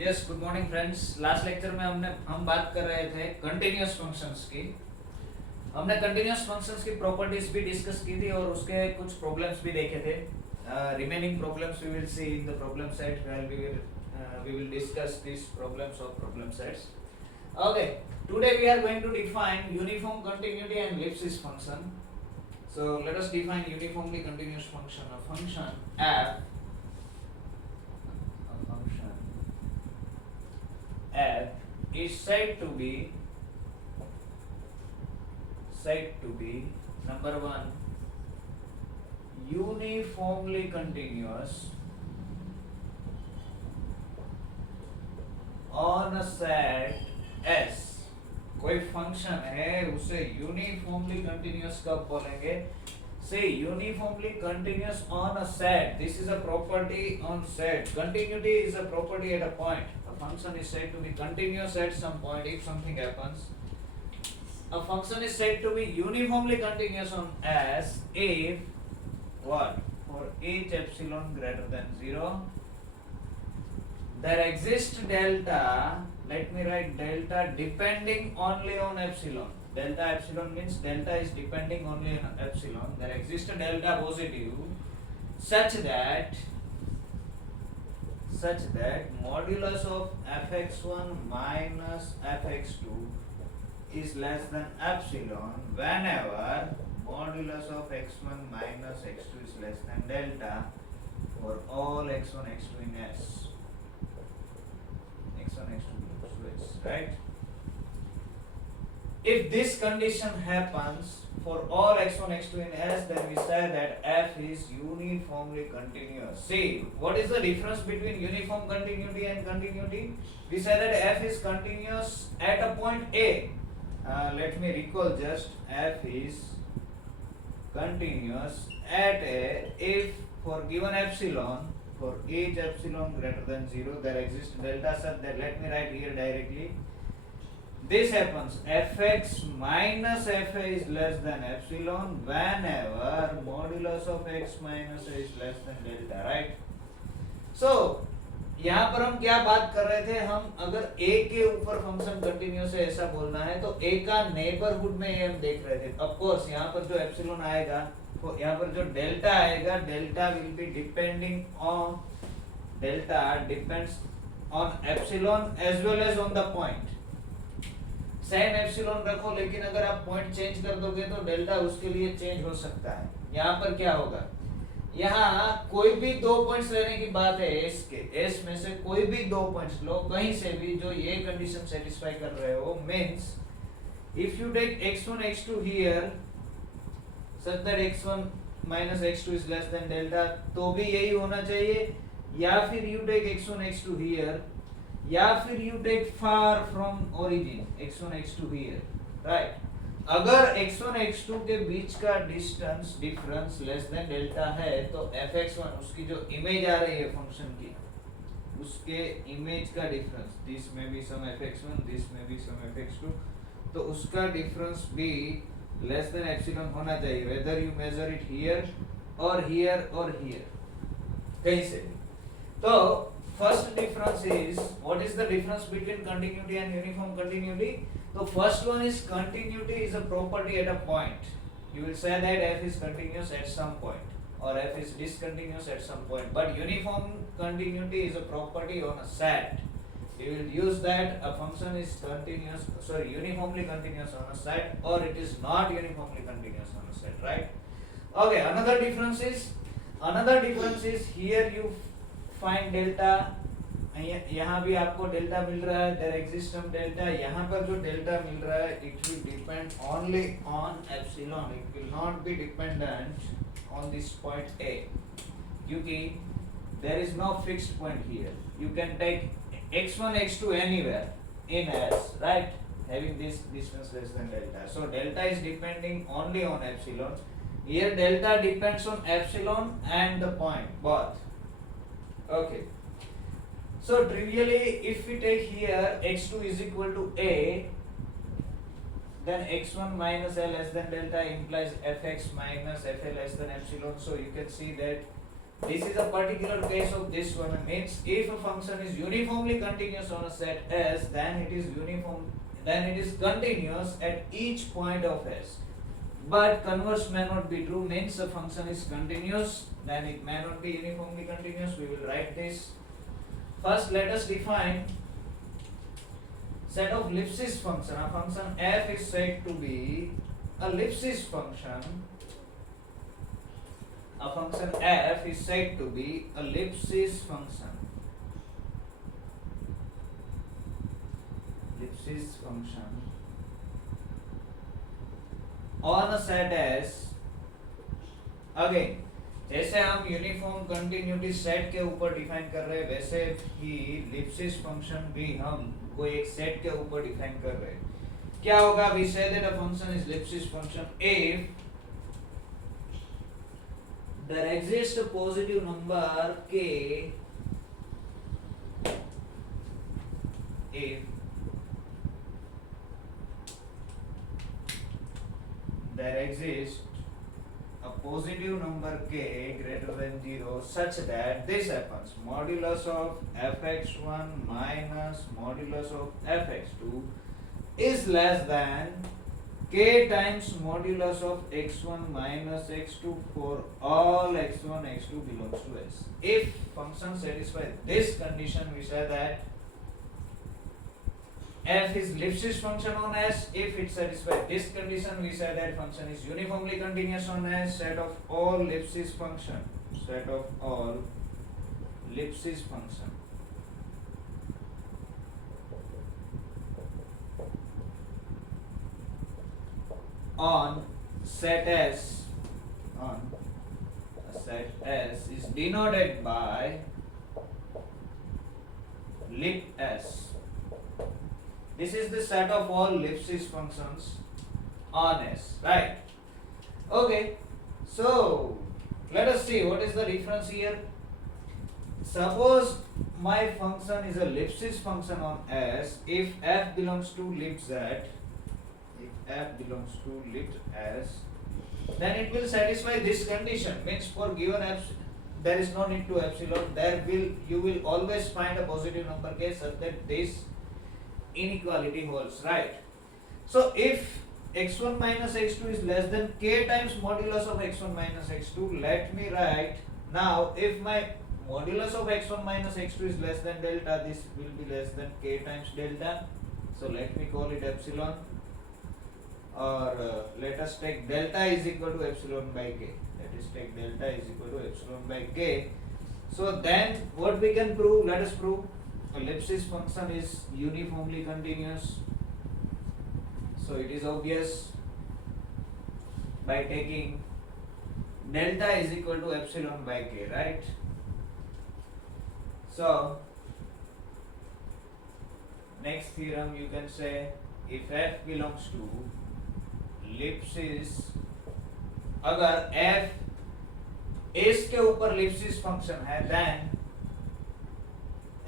Yes, good morning friends. Last lecture में हम बात कर रहे थे कंटिन्यूअस फंक्शंस की। हमने कंटिन्यूअस फंक्शंस की प्रॉपर्टीज भी डिस्कस की थी और उसके कुछ प्रॉब्लम्स भी देखे थे। Remaining problems we will see in the problem set when we will discuss these problems of problem sets. Okay, today we are going to define uniform continuity and ellipsis function. So let us define uniformly continuous function. A function f is said to be number one, uniformly continuous on a set S। कोई function है उसे uniformly continuous कब बोलेंगे? Say uniformly continuous on a set, this is a property on set. Continuity is a property at a point. A function is said to be continuous at some point if something happens. A function is said to be uniformly continuous on S if what? For each epsilon greater than 0, there exists delta. Let me write delta depending only on epsilon. Delta epsilon means delta is depending only on epsilon. There exists a delta positive such that modulus of fx1 minus fx2 is less than epsilon whenever modulus of x1 minus x2 is less than delta for all x1 x2 in S. x1 x2 belongs to S, right? If this condition happens for all x1 x2 in S, then we say that f is uniformly continuous. See, what is the difference between uniform continuity and continuity? We say that f is continuous at a point A. Let me recall just. F is continuous at A if for given epsilon, for each epsilon greater than 0, there exists delta such that, let me write here directly, this happens fx minus fa is less than epsilon whenever modulus of x minus a is less than delta, right? So यहाँ पर हम क्या बात कर रहे थे? हम अगर a के ऊपर फंक्शन कंटिन्यूअस है ऐसा बोलना है तो a का नेबरहुड में ये हम देख रहे थे। ऑफ कोर्स यहाँ पर जो एप्सिलॉन आएगा, तो यहाँ पर जो डेल्टा आएगा, delta will be depending on, delta depends on epsilon as well as on the point. Same epsilon रखो, लेकिन अगर आप पॉइंट चेंज कर दोगे तो डेल्टा उसके लिए चेंज हो सकता है। यहाँ पर क्या होगा? यहाँ कोई भी दो पॉइंट्स लेने की बात है एस के, एस में से कोई भी दो पॉइंट्स लो कहीं से भी जो ये कंडीशन सेटिस्फाई कर रहे हो। Means if you take x1 x2 here such that x1 minus x2 is less than delta, तो भी यही होना चाहिए। या फिर you take x1 x2 here, या फिर you take far from origin x1 x2 here, right? अगर x1 x2 के बीच का distance difference less than delta है तो fx1 उसकी जो इमेज आ रही है फंक्शन की, उसके इमेज का डिफरेंस, दिस में भी सम fx1, दिस में भी सम fx2, तो उसका डिफरेंस भी लेस देन एप्सिलॉन होना चाहिए, whether you measure it here और हियर और हियर, कहीं से भी। तो first difference is, what is the difference between continuity and uniform continuity? So first one is continuity is a property at a point. You will say that f is continuous at some point or f is discontinuous at some point. But uniform continuity is a property on a set. You will use that a function is continuous, sorry, uniformly continuous on a set, or it is not uniformly continuous on a set, right? Okay, another difference is here you find delta. यहाँ भी आपको delta मिल रहा है, there exist some delta. यहाँ पर जो delta मिल रहा है it will depend only on epsilon, it will not be dependent on this point A, क्योंकि there is no fixed point here. You can take x1 x2 anywhere in S, right, having this distance less than delta. So delta is depending only on epsilon. Here delta depends on epsilon and the point both. Okay, so trivially if we take here x2 is equal to a, then x1 minus a less than delta implies fx minus fa less than epsilon. So you can see that This is a particular case of this one. Means if a function is uniformly continuous on a set S, then it is continuous at each point of S. But converse may not be true. Means a function is continuous, then it may not be uniformly continuous. We will write this. First, let us define set of Lipschitz function. A function f is said to be a Lipschitz function. A function f is said to be a Lipschitz function. Lipschitz function on a set S. Again जैसे हम uniform continuity set के ऊपर define कर रहे हैं, वैसे ही लिप्सिस function भी हम कोई एक सेट के ऊपर डिफाइन कर रहे हैं. क्या होगा? We say that a function is Lipschitz function if there exists a positive number k if there exists a positive number k greater than 0 such that this happens: modulus of fx1 minus modulus of fx2 is less than k times modulus of x1 minus x2 for all x1 x2 belongs to S. If function satisfies this condition, we say that f is Lipschitz function on S. If it satisfies this condition, we say that function is uniformly continuous on S. Set of all Lipschitz function. Set of all Lipschitz function on set S is denoted by lip S. This is the set of all Lipschitz functions on S, right? Okay, so let us see what is the difference here. Suppose my function is a Lipschitz function on S if f belongs to lip Z. If f belongs to lip S, then it will satisfy this condition. Means for given f there is no need to epsilon. You will always find a positive number k such that this inequality holds, right? So if x1 minus x2 is less than k times modulus of x1 minus x2, let me write now. If my modulus of x1 minus x2 is less than delta, this will be less than k times delta. So let me call it epsilon. Or let us take delta is equal to epsilon by k. Let us take delta is equal to epsilon by k. So then what we can prove? Let us prove a Lipschitz function is uniformly continuous. So it is obvious by taking delta is equal to epsilon by k, right? So next theorem you can say if f belongs to Lipschitz, अगर f s के ऊपर Lipschitz function है, then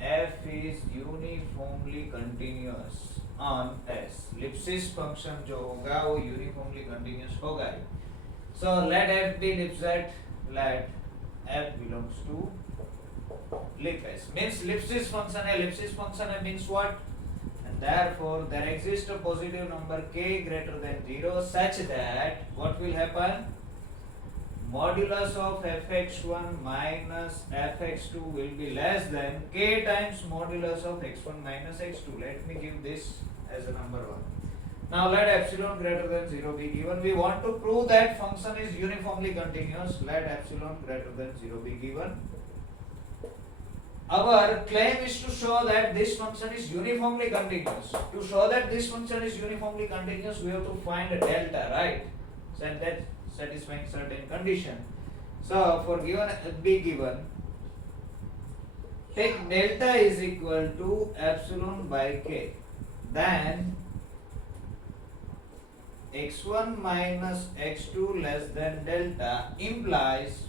f is uniformly continuous on S. Lipschitz function जो होगा वो uniformly continuous होगा. So let f be Lipschitz. Let f belongs to lip S. Means Lipschitz function है. Lipschitz function है means what? Therefore, there exists a positive number k greater than 0 such that what will happen? Modulus of fx1 minus fx2 will be less than k times modulus of x1 minus x2. Let me give this as a number 1. Now let epsilon greater than 0 be given. We want to prove that function is uniformly continuous. Let epsilon greater than 0 be given. Our claim is to show that this function is uniformly continuous. To show that this function is uniformly continuous, we have to find a delta, right? So that satisfying certain condition. So for given be given, take delta is equal to epsilon by k. Then x1 minus x2 less than delta implies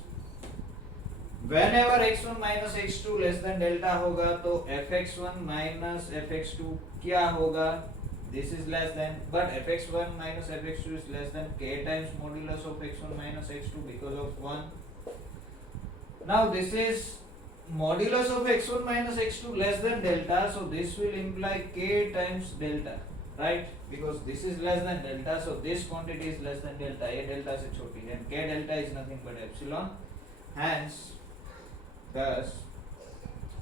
whenever x1 minus x2 less than delta होगा तो fx1 minus fx2 क्या होगा? This is less than, but fx1 minus fx2 is less than k times modulus of x1 minus x2 because of 1. Now this is modulus of x1 minus x2 less than delta, so this will imply k times delta, right? Because this is less than delta, so this quantity is less than delta. A delta se choti and k delta is nothing but epsilon. Hence, thus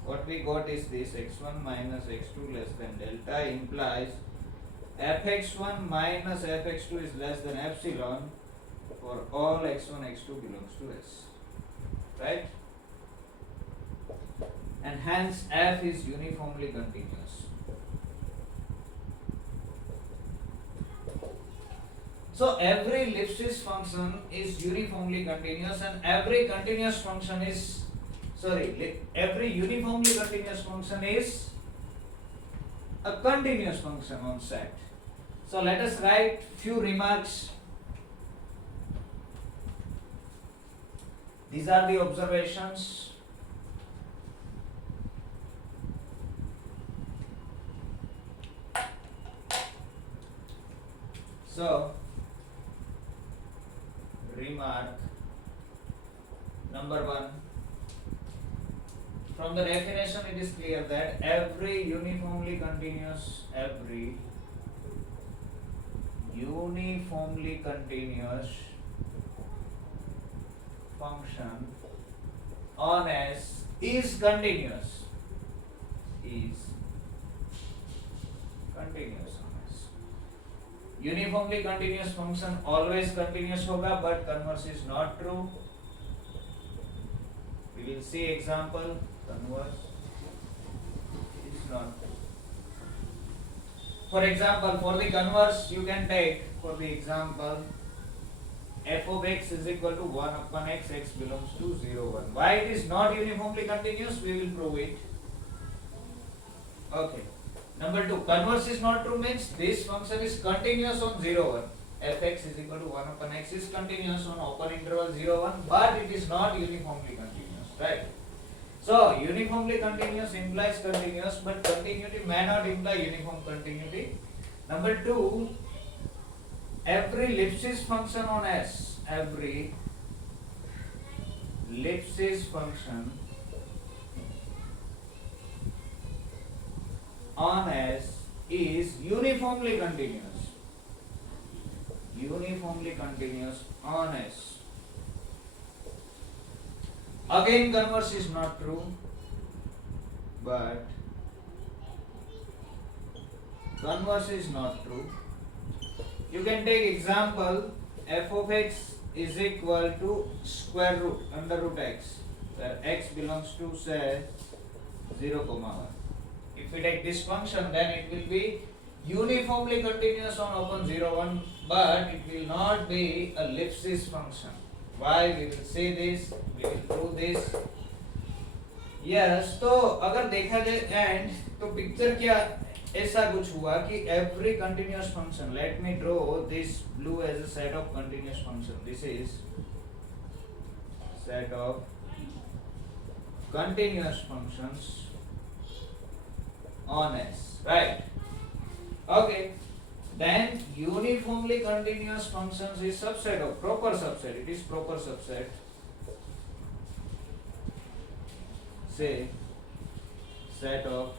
what we got is this x1 minus x2 less than delta implies fx1 minus fx2 is less than epsilon for all x1 x2 belongs to S, right? And hence f is uniformly continuous. So every Lipschitz function is uniformly continuous, and every continuous function is every uniformly continuous function is a continuous function on set. So let us write few remarks. These are the observations. So, remark number 1. From the definition, it is clear that every uniformly continuous function on S is continuous. Uniformly continuous function always continuous होगा, but converse is not true. We will see example. Converse is not true. For example, for the converse, you can take for the example f of x is equal to 1 upon x, x belongs to 0, 1. Why it is not uniformly continuous? We will prove it. Okay. Number 2, converse is not true means this function is continuous on 0, 1. Fx is equal to 1 upon x is continuous on open interval 0, 1, but it is not uniformly continuous, right? So, uniformly continuous implies continuous, but continuity may not imply uniform continuity. Number 2, every Lipschitz function on S, every Lipschitz function on S is uniformly continuous. Uniformly continuous on S. Again, converse is not true, but converse is not true. You can take example f of x is equal to square root under root x, where x belongs to say 0, 1. If we take this function, then it will be uniformly continuous on open 0, 1, but it will not be a Lipschitz function. Why? We will say this, we will prove this. Yes, तो अगर देखा जाए and तो picture क्या ऐसा कुछ हुआ कि every continuous function, let me draw this blue as a set of continuous function. This is set of continuous functions on S, right? Okay. Then uniformly continuous functions is subset of proper subset. It is proper subset. Say set of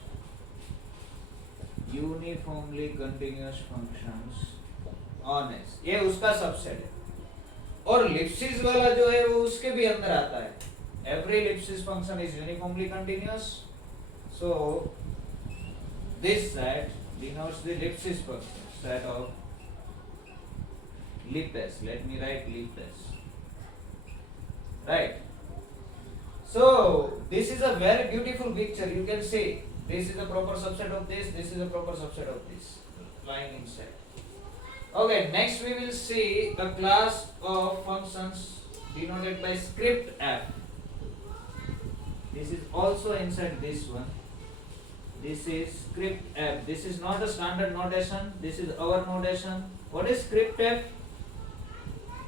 uniformly continuous functions on S. ये उसका subset है. और Lipschitz वाला जो है वो उसके भी अंदर आता है. Every Lipschitz function is uniformly continuous. So this set denotes the Lipschitz function. Set of Lipschitz. Let me write Lipschitz. Right. So this is a very beautiful picture. You can see this is a proper subset of this. This is a proper subset of this lying inside. Okay. Next we will see a class of functions denoted by script f. This is also inside this one. This is script f. This is not a standard notation. This is our notation. What is script f?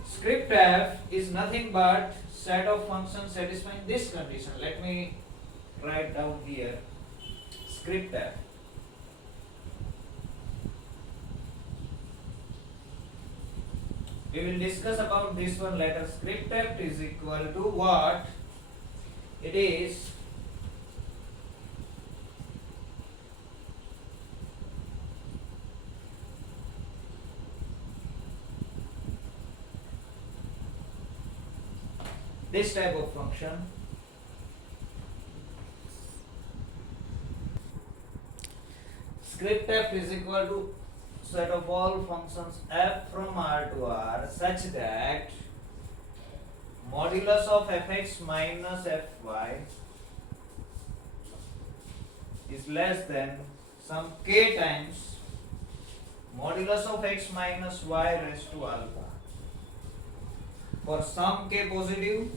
Script f is nothing but set of functions satisfying this condition. Let me write down here script f. We will discuss about this one later. Script f is equal to what? it is this type of function script f is equal to set of all functions f from R to R such that modulus of fx minus fy is less than some k times modulus of x minus y raised to alpha for some k positive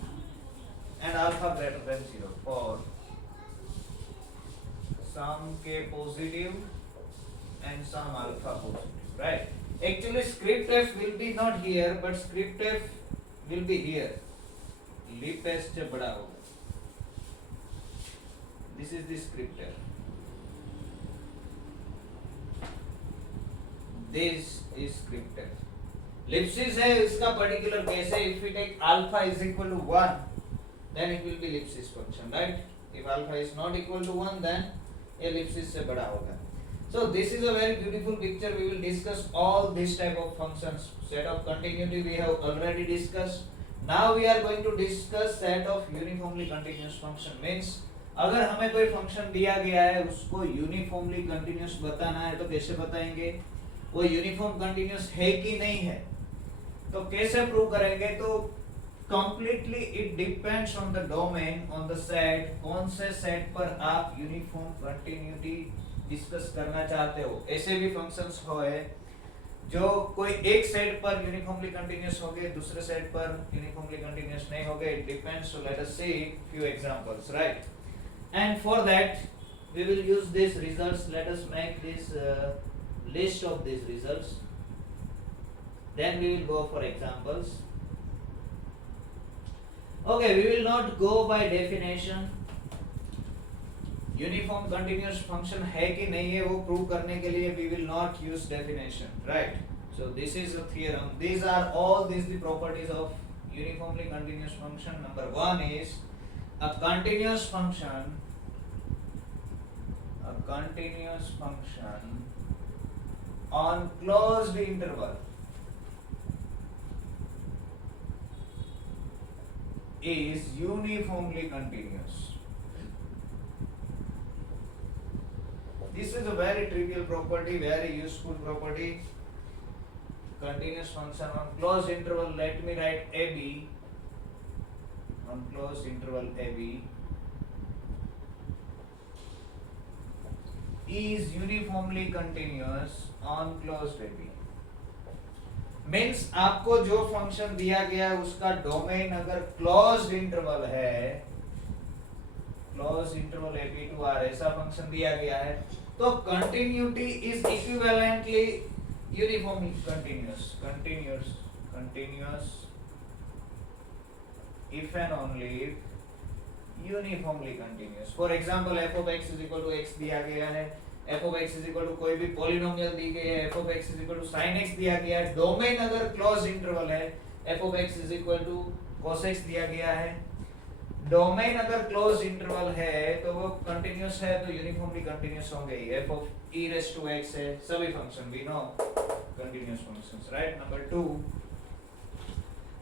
and alpha greater than 0. For some k positive and some alpha positive, right? Actually script f will be not here but script f will be here. Leap s से बड़ा होगा. This is the script f. This is script f. Ellipsis है इसका particular case है. If we take alpha is equal to 1, then it will be ellipsis function, right? If alpha is not equal to 1, then ellipsis से बड़ा होगा. So this is a very beautiful picture. We will discuss all this type of functions. Set of continuity we have already discussed. Now we are going to discuss set of uniformly continuous function. Means अगर हमें कोई function दिया गया है उसको uniformly continuous बताना है तो कैसे बताएंगे? वो यूनिफॉर्म कंटिन्यूअस है कि नहीं है तो कैसे प्रूव करेंगे? तो completely it depends on the domain, on the set. कौन से सेट पर आप यूनिफॉर्म कंटिन्यूटी डिस्कस करना चाहते हो. ऐसे भी फंक्शंस होए जो कोई एक सेट पर यूनिफॉर्मली कंटिन्यूअस होंगे दूसरे सेट पर यूनिफॉर्मली कंटिन्यूअस नहीं होंगे. It depends. So let us see few examples, right? And for that we will use these results. Let us make this list of these results, then we will go for examples. Okay, we will not go by definition. Uniform continuous function है कि नहीं है वो prove करने के लिए we will not use definition, right? So this is a theorem. These are all these the properties of uniformly continuous function. Number 1 is a continuous function on closed interval is uniformly continuous. This is a very trivial property, very useful property. Continuous function on closed interval. Let me write AB. On closed interval AB is uniformly continuous on closed AB. Means आपको जो function दिया गया है उसका domain अगर closed interval है, closed interval AB to R ऐसा function दिया गया है तो continuity is equivalently uniformly continuous if and only if uniformly continuous. For example, f of x is equal to x दिया गया है, f of x is equal to कोई भी पॉलिनोमियल दी गई है, f of x is equal to sin x दिया गया है. डोमेन अगर क्लोज इंटरवल है, f of x is equal to cos x दिया गया है. डोमेन अगर क्लोज इंटरवल है तो वो कंटिन्यूअस है तो यूनिफॉर्मली कंटिन्यूअस होंगे. f of e raised to x है, सभी function we know continuous functions, right? Number 2,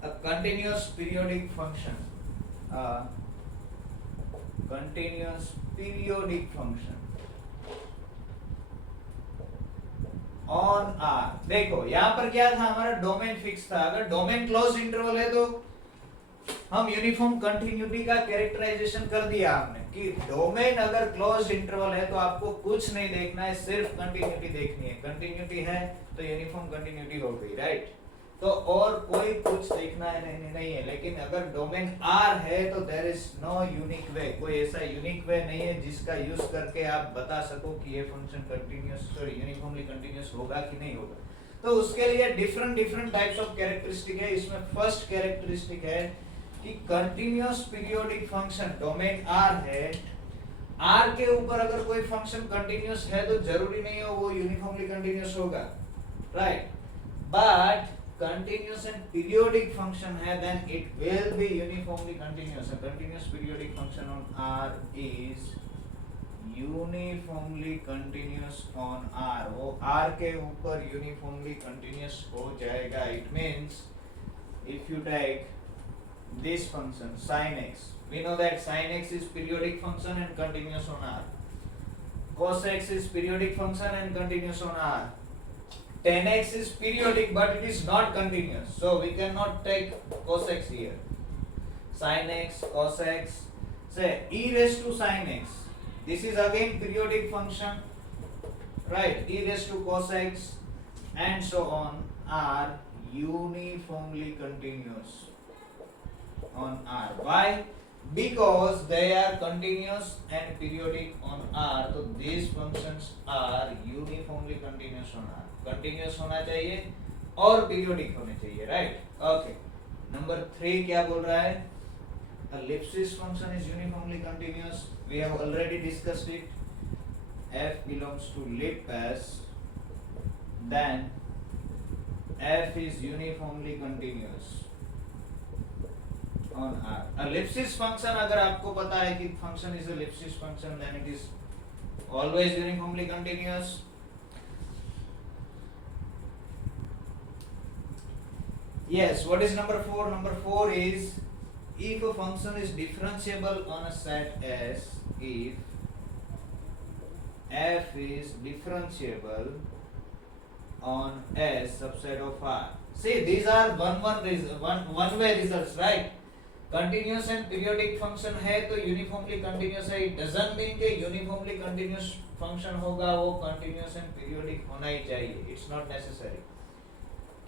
a continuous periodic function, continuous periodic function on R. देखो यहाँ पर क्या था, हमारा डोमेन फिक्स था. अगर डोमेन क्लोज इंटरवल है तो हम यूनिफॉर्म कंटिन्यूटी का कैरेक्टराइजेशन कर दिया हमने कि डोमेन अगर क्लोज्ड इंटरवल है तो आपको कुछ नहीं देखना है, सिर्फ कंटिन्यूटी देखनी है. कंटिन्यूटी है तो यूनिफॉर्म कंटिन्यूटी हो गई, राइट? तो और कोई कुछ देखना है नहीं है. लेकिन अगर डोमेन R है तो there is no unique way. कोई ऐसा यूनिक वे नहीं है जिसका यूज करके आप बता सको कि ये फंक्शन कंटिन्यूअस यूनिफॉर्मली कंटिन्यूअस होगा कि नहीं होगा. तो उसके लिए डिफरेंट टाइप्स ऑफ कैरेक्टरिस्टिक है. इसमें फर्स्ट कैरेक्टरिस्टिक है कि continuous periodic function domain R है, R के ऊपर अगर कोई फंक्शन कंटिन्यूअस है तो जरूरी नहीं है वो यूनिफॉर्मली कंटिन्यूअस होगा, right? But continuous and periodic function है then it will be uniformly continuous. A continuous periodic function on R is uniformly continuous on R. वो आर के ऊपर यूनिफॉर्मली कंटिन्यूस हो जाएगा. It means if you take this function sin x, we know that sin x is periodic function and continuous on R. Cos x is periodic function and continuous on R. Tan x is periodic but it is not continuous, so we cannot take cos x here. Sin x, cos x, say e raised to sin x, this is again periodic function, right? E raised to cos x and so on are uniformly continuous on R. Why? Because they are continuous and periodic on R. So these functions are uniformly continuous on R. Continuous होना चाहिए और periodic होने चाहिए, right? Okay. Number 3 क्या बोल रहा है? A ellipsis function is uniformly continuous. We have already discussed it. F belongs to ellipse S. Then F is uniformly continuous on R. Ellipsis function अगर आपको पता है कि function is a ellipsis function, then it is always uniformly continuous. Yes, what is number 4? Number 4 is if a function is differentiable on a set S, if F is differentiable on S subset of R. See, these are one way results, right? Continuous and periodic function है तो uniformly continuous है. It doesn't mean कि uniformly continuous function होगा वो continuous and periodic होना ही चाहिए. It's not necessary.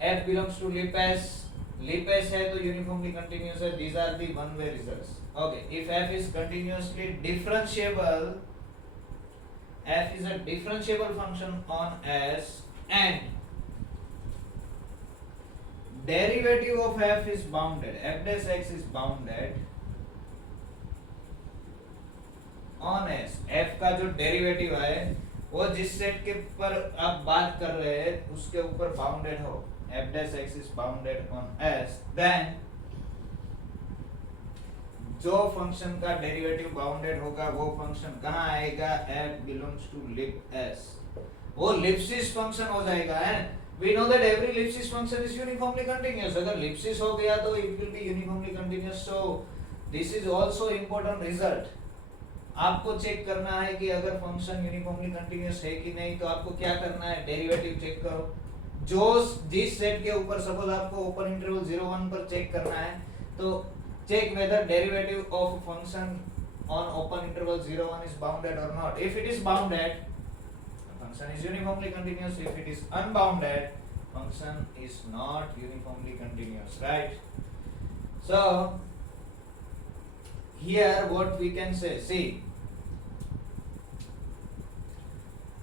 F belongs to ellipse S. Ellipse S है तो uniformly continuous है. These are the one way results. Okay, if F is continuously differentiable, F is a differentiable function on S and derivative of f is bounded, f dash x is bounded on S. f का जो derivative है वो जिस set के ऊपर आप बात कर रहे हैं उसके ऊपर बाउंडेड हो. f dash x is bounded on S, then जो फंक्शन का डेरिवेटिव बाउंडेड होगा वो फंक्शन कहाँ आएगा? f belongs to ellipse S. वो ellipsis फंक्शन हो जाएगा है. We know that every ellipsis function is uniformly continuous. अगर ellipsis हो गया तो it will be uniformly continuous. So this is also important result. आपको चेक करना है कि अगर फंक्शन यूनिफॉर्मली कंटिन्यूअस है कि नहीं, तो आपको क्या करना है? डेरिवेटिव चेक करो. जो जिस सेट के ऊपर सपोज आपको ओपन इंटरवल 0 1 पर चेक करना है तो check whether derivative of function on open interval 0 1 is bounded or not. If it is bounded, function is uniformly continuous. If it is unbounded, function is not uniformly continuous, right? So here what we can say, see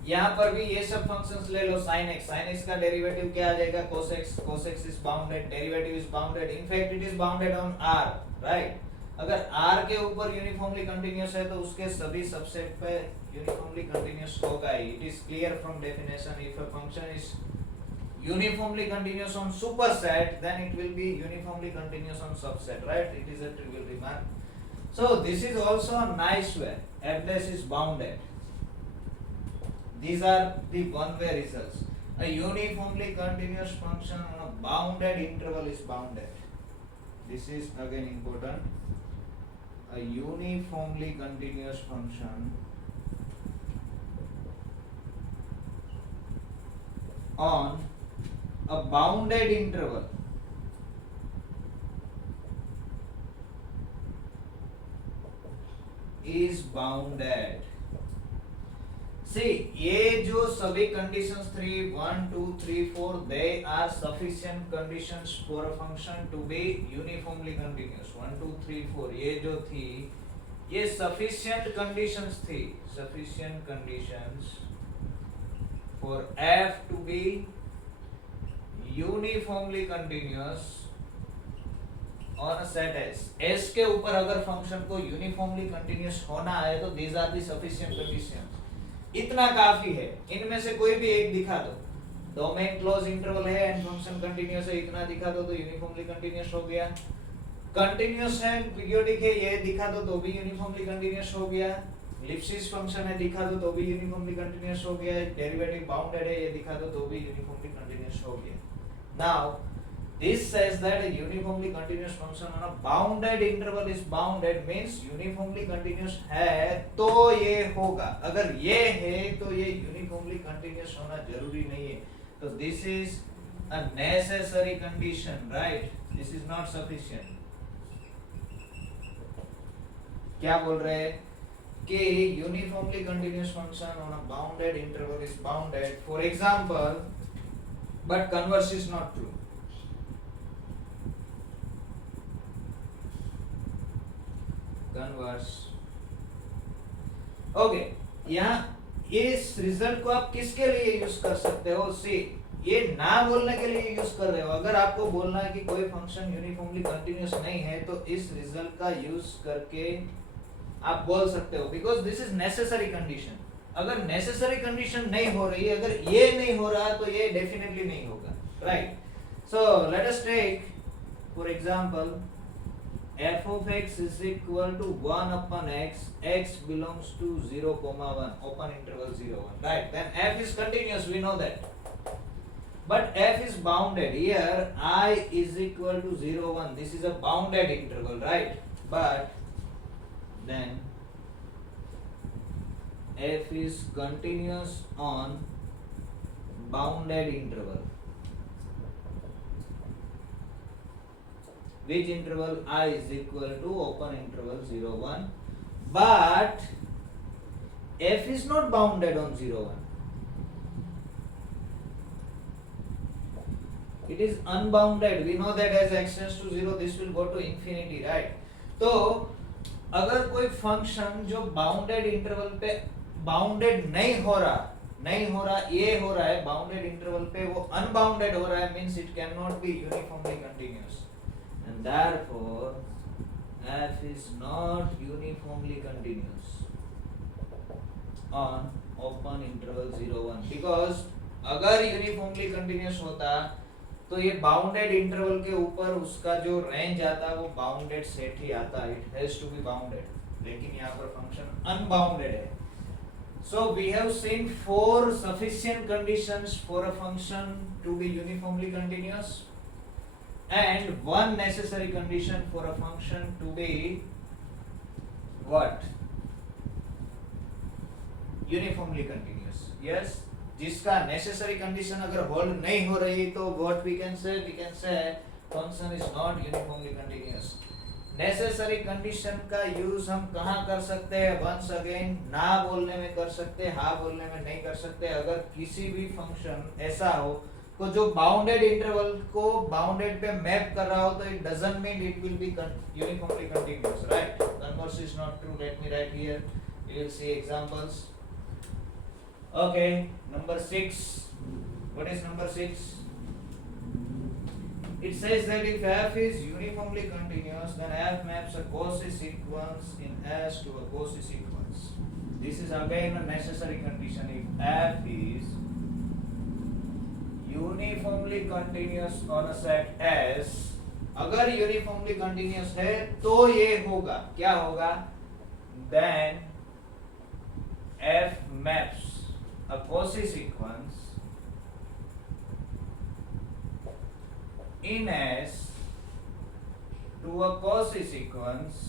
यहाँ पर भी ये सब functions ले लो. sin x का derivative क्या आ जाएगा? cos x is bounded, derivative is bounded. In fact it is bounded on R, right? अगर R के ऊपर यूनिफॉर्मली कंटिन्यूअस है तो उसके सभी सबसेट पे यूनिफॉर्मली कंटिन्यूअस होगा ही. It is clear from definition. If a function is uniformly continuous on superset, then it will be uniformly continuous on subset, right? It is a trivial remark. So this is also a nice way. F dash is bounded. These are the one-way results. A uniformly continuous function on a bounded interval is bounded. This is again important. A uniformly continuous function on a bounded interval is bounded. See, ये जो सभी conditions 3, 1, 2, 3, 4, they are sufficient conditions for a function to be uniformly continuous. 1, 2, 3, 4 ये जो थी ये sufficient conditions थी. Sufficient conditions for f to be uniformly continuous on a set S. S के ऊपर अगर फंक्शन को यूनिफॉर्मली कंटिन्यूअस होना है तो these are the sufficient conditions. इतना काफी है. इनमें से कोई भी एक दिखा दो. डोमेन क्लोज इंटरवल है एंड फंक्शन कंटीन्यूअस है, इतना दिखा दो तो यूनिफॉर्मली कंटीन्यूअस हो गया। कंटीन्यूअस है, पीरियोडिक है, ये दिखा दो तो भी यूनिफॉर्मली कंटीन्यूअस हो गया। लिप्सिस फंक्शन है, दिखा दो तो भी यूनिफॉर्मली कंटीन्यूअस हो गया। डेरिवेटिव बाउंडेड है, ये दिखा दो तो भी यूनिफॉर्मली कंटीन्यूअस हो गया। Now this says that a uniformly continuous function on a bounded interval is bounded means uniformly continuous है तो ये होगा, अगर ये है तो ये uniformly continuous होना जरूरी नहीं है। तो this is a necessary condition, right? This is not sufficient। क्या बोल रहे हैं कि uniformly continuous function on a bounded interval is bounded, for example, but converse is not true। Converse okay, यहाँ इस रिजल्ट को आप किसके लिए यूज कर सकते हो? सी, ये ना बोलने के लिए यूज कर रहे हो। अगर आपको बोलना है कि कोई फंक्शन यूनिफॉर्मली कंटीन्यूअस नहीं है तो इस रिजल्ट का यूज करके आप बोल सकते हो, because this is necessary condition. अगर नेसेसरी कंडीशन नहीं हो रही है, अगर ये नहीं हो रहा तो ये डेफिनेटली नहीं होगा, right? So let us take for example f of x is equal to 1 upon x, x belongs to 0, 1, open interval 0, 1, right? Then f is continuous, we know that. But f is bounded. Here I is equal to 0, 1. This is a bounded interval, right? But then f is continuous on bounded interval. Which interval? I is equal to open interval 0, 1, but f is not bounded on 0, 1. It is unbounded. We know that as x tends to 0, this will go to infinity, right? तो अगर कोई function जो bounded interval पे bounded नहीं हो रहा, ये हो रहा है बाउंडेड इंटरवल पे, वो अनबाउंडेड हो रहा है, means it can not be uniformly continuous. And therefore f is not uniformly continuous on open interval 0, 1, because अगर यूनिफॉर्मली कंटीन्यूअस होता तो ये बाउंडेड इंटरवल के ऊपर उसका जो रेंज आता है वो बाउंडेड सेट ही आता, it has to be bounded, लेकिन यहाँ पर फंक्शन अनबाउंडेड है। So we have seen 4 sufficient conditions for a function to be uniformly continuous and 1 necessary condition for a function to be what? Uniformly continuous. Yes, जिसका necessary condition अगर hold नहीं हो रही तो what we can say? We can say function is not uniformly continuous. Necessary condition का use हम कहाँ कर सकते हैं? Once again, ना बोलने में कर सकते, हाँ बोलने में नहीं कर सकते। अगर किसी भी function ऐसा हो तो जो बाउंडेड इंटरवल को बाउंडेड पे मैप कर रहा हो तो it doesn't mean it will be uniformly continuous, right? Converse is not true. Let me right here, you will see examples. Okay, number 6, what is number 6? It says that if f is uniformly continuous, then f maps a Cauchy sequence in S to a Cauchy sequence. This is again a necessary condition. If f is uniformly continuous on a set S, अगर uniformly continuous है तो ये होगा, क्या होगा? Then f maps a Cauchy sequence in S to a Cauchy sequence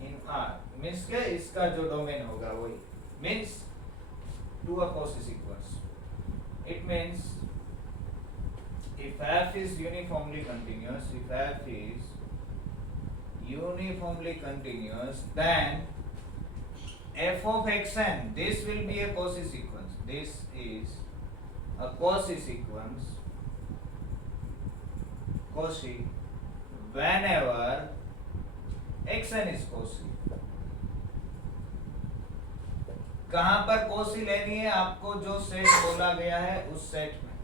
in R. Means क्या, इसका जो डोमेन होगा वही, means to a Cauchy sequence. It means if f is uniformly continuous, then f of xn, this will be a Cauchy sequence. This is a Cauchy sequence, Cauchy, whenever xn is Cauchy. कहां पर Cauchy लेनी है? आपको जो set बोला गया है उस सेट में,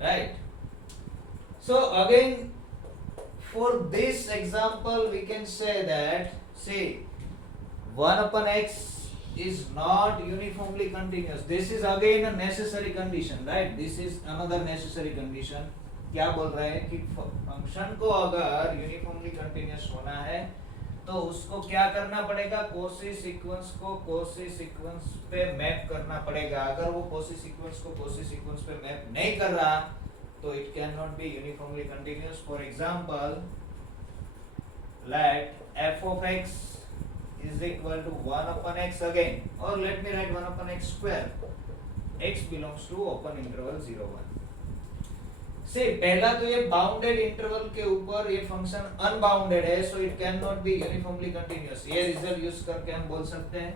right? So again for this example we can say that, see 1 upon x is not uniformly continuous. This is again a necessary condition, right? This is another necessary condition. क्या बोल रहे हैं कि फंक्शन को अगर uniformly continuous होना है तो उसको क्या करना पड़ेगा, कोसी सीक्वेंस को कोसी सीक्वेंस पे मैप करना पड़ेगा. अगर वो कोसी सीक्वेंस को कोसी सीक्वेंस पे मैप नहीं कर रहा तो it can not be uniformly continuous. For example, let f of x is equal to 1 upon x again, or let me write 1 upon x square. x belongs to open interval 0 1. से पहला तो ये bounded interval के ऊपर ये function unbounded है, so it can not be uniformly continuous. ये result use करके हम बोल सकते हैं,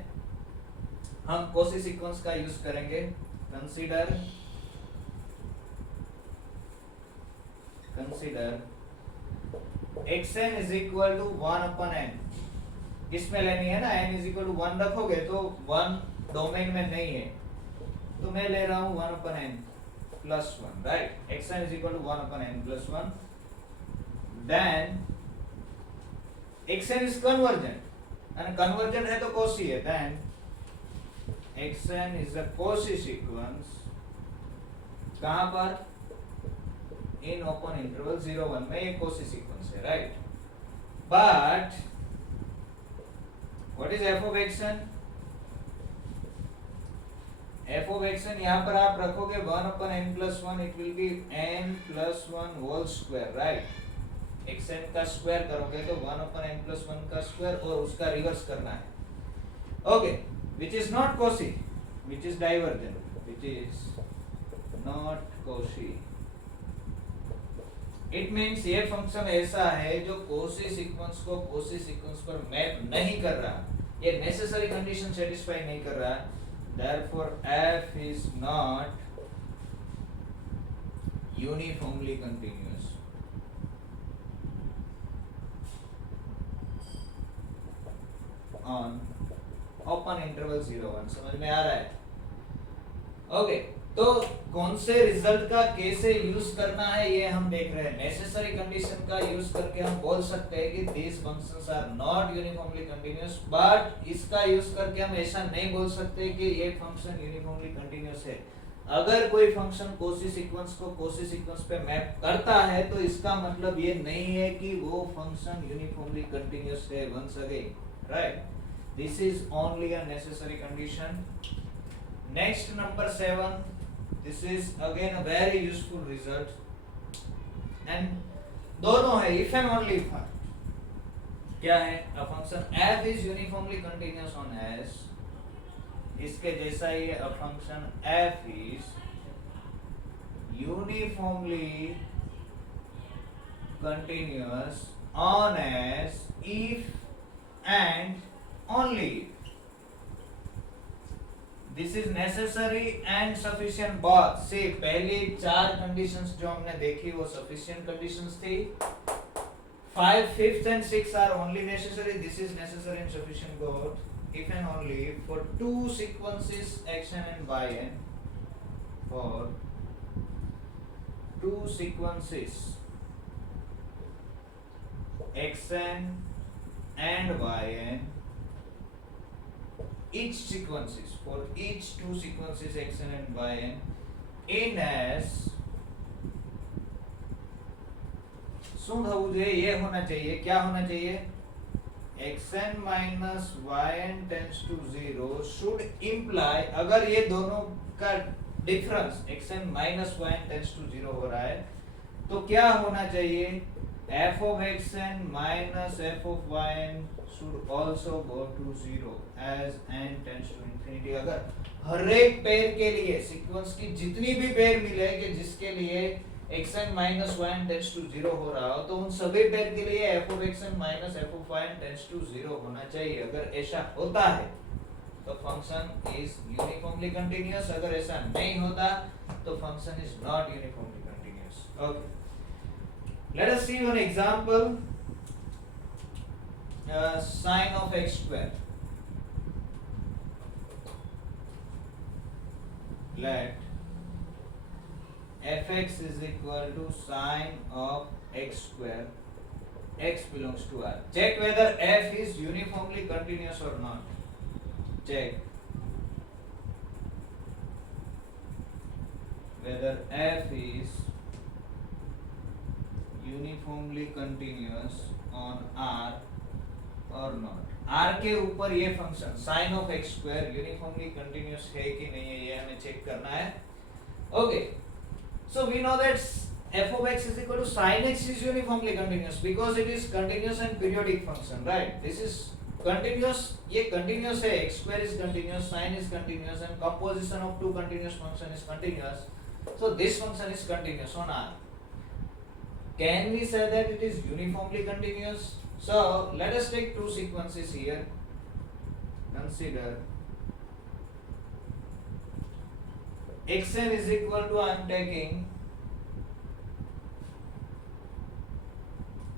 हम कोसी सीक्वेंस का यूज करेंगे. Consider xn is equal to 1 upon n. इसमें लेनी है ना, n is equal to 1 रखोगे तो 1 डोमेन में नहीं है, तो मैं ले रहा हूँ 1 upon n plus 1, right? xn is equal to 1 upon n plus 1. Then xn is convergent, and convergent है तो कोसी है. Then xn is a Kosi sequence. कहाँ पर? In open interval 0 1 में ये कोसी sequence है, right? But what is f of xn? f of xn यहाँ पर आप रखोगे 1 upon n plus 1, it will be n plus 1 whole square, right? xn का स्क्वायर करोगे तो 1 upon n plus 1 का स्क्वायर और उसका रिवर्स करना है. Okay, which is not Cauchy, which is divergent, which is not Cauchy. It means ये function ऐसा है जो कोसी सीक्वेंस को कोसी सीक्वेंस पर मैप नहीं कर रहा, ये नेसेसरी कंडीशन सेटिस्फाई नहीं कर रहा. Therefore f is not uniformly continuous. On open interval 0 1. समझ में आ रहा है? ओके, तो कौन से रिजल्ट का कैसे यूज करना है ये हम देख रहे हैं. नेसेसरी कंडीशन का यूज करके हम बोल सकते हैं कि these functions are not uniformly continuous, but इसका यूज करके हम ऐसा नहीं बोल सकते कि ये फंक्शन यूनिफॉर्मली कंटिन्यूअस है. अगर कोई फंक्शन कोसी सीक्वेंस को कोसी सीक्वेंस पे मैप करता है तो इसका मतलब ये नहीं है कि वो फंक्शन यूनिफॉर्मली कंटिन्यूअस है. Once again, right, this is only a necessary condition. Next, number 7. This is again a very useful result, and दोनों है if and only if. क्या है? A function f is uniformly continuous on S. इसके जैसा ही a function f is uniformly continuous on S if and only if. This is necessary and sufficient both. से पहले 4 conditions जो हमने देखी वो सफिशिएंट कंडीशंस थी. 5 5th and 6 are only necessary. This is necessary and sufficient both if and only for 2 sequences xn and yn. For 2 sequences xn and yn, each sequences, for each 2 sequences xn and yn in S શું થવું જોઈએ? ये होना चाहिए. क्या होना चाहिए? xn minus yn tends to 0 should imply, अगर ये दोनों का difference xn minus yn tends to 0 हो रहा है तो क्या होना चाहिए? f of xn minus f of yn should also go to 0 as n tends to infinity. अगर हर एक पेयर के लिए सीक्वेंस की जितनी भी पेयर मिले कि जिसके लिए xn minus yn tends to 0 हो रहा हो तो उन सभी पेयर के लिए f of xn minus f of yn tends to 0 होना चाहिए. अगर ऐसा होता है तो फंक्शन इज यूनिफॉर्मली कंटिन्यूअस. अगर ऐसा नहीं होता तो function is not uniformly continuous. Okay, let us see one example. Sine of x square. Let fx is equal to sine of x square. X belongs to R. Check whether f is uniformly continuous or not. check whether f is uniformly continuous on R or not. R के ऊपर ये function sin of x square uniformly continuous है कि नहीं है ये हमें check करना है. Okay, so we know that f of x is equal to sin x is uniformly continuous because it is continuous and periodic function, right? This is continuous, ये continuous है, x square is continuous, sin is continuous and composition of two continuous function is continuous. So this function is continuous on R. Can we say that it is uniformly continuous? So let us take two sequences here. Consider xn is equal to, I am taking